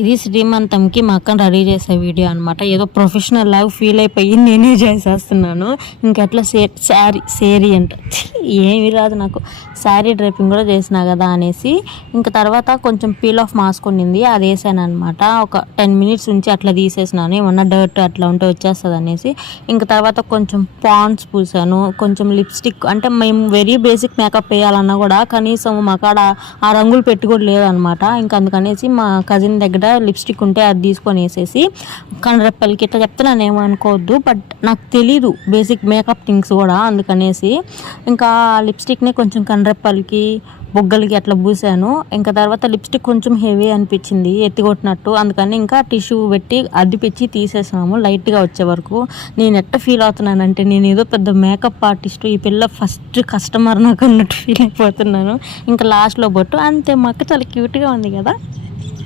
ఇది శ్రీమంతంకి మా అక్కని రెడీ చేసే వీడియో అనమాట. ఏదో ప్రొఫెషనల్ లాగా ఫీల్ అయిపోయి నేనే చేసేస్తున్నాను. ఇంకట్లా శారీ అంట ఏమి రాదు నాకు, శారీ డ్రైపింగ్ కూడా చేసినా కదా అనేసి ఇంకా తర్వాత కొంచెం పీల్ ఆఫ్ మాస్క్ ఉండింది, అది వేసాను అనమాట. ఒక 10 minutes నుంచి అట్లా తీసేసినాను, ఏమన్నా డర్ట్ అట్లా ఉంటే వచ్చేస్తుంది అనేసి. ఇంకా తర్వాత కొంచెం పాండ్స్ పూసాను, కొంచెం లిప్స్టిక్. అంటే మేము వెరీ బేసిక్ మేకప్ వేయాలన్నా కూడా కనీసం మా కాడ ఆ రంగులు పెట్టి కూడా లేదనమాట. ఇంకా అందుకనేసి మా కజిన్ దగ్గర లిప్స్టిక్ ఉంటే అది తీసుకొని వేసేసి కనరెప్పలకి ఇట్లా చెప్తున్నాను, ఏమనుకోవద్దు, బట్ నాకు తెలీదు బేసిక్ మేకప్ థింగ్స్ కూడా. అందుకనేసి ఇంకా లిప్స్టిక్ని కొంచెం కనరెప్పలకి బొగ్గలకి అట్లా పూసాను. ఇంకా తర్వాత లిప్స్టిక్ కొంచెం హెవీ అనిపించింది, ఎత్తికొట్టినట్టు. అందుకని ఇంకా టిష్యూ పెట్టి అద్దిపిచ్చి తీసేసాము లైట్గా వచ్చే వరకు. నేను ఎట్ట ఫీల్ అవుతున్నానంటే నేను ఏదో పెద్ద మేకప్ ఆర్టిస్ట్, ఈ పిల్ల ఫస్ట్ కస్టమర్ నాకు అన్నట్టు ఫీల్ అయిపోతున్నాను. ఇంకా లాస్ట్లో బొట్టు అంతే. మా అక్క చాలా క్యూట్గా ఉంది కదా.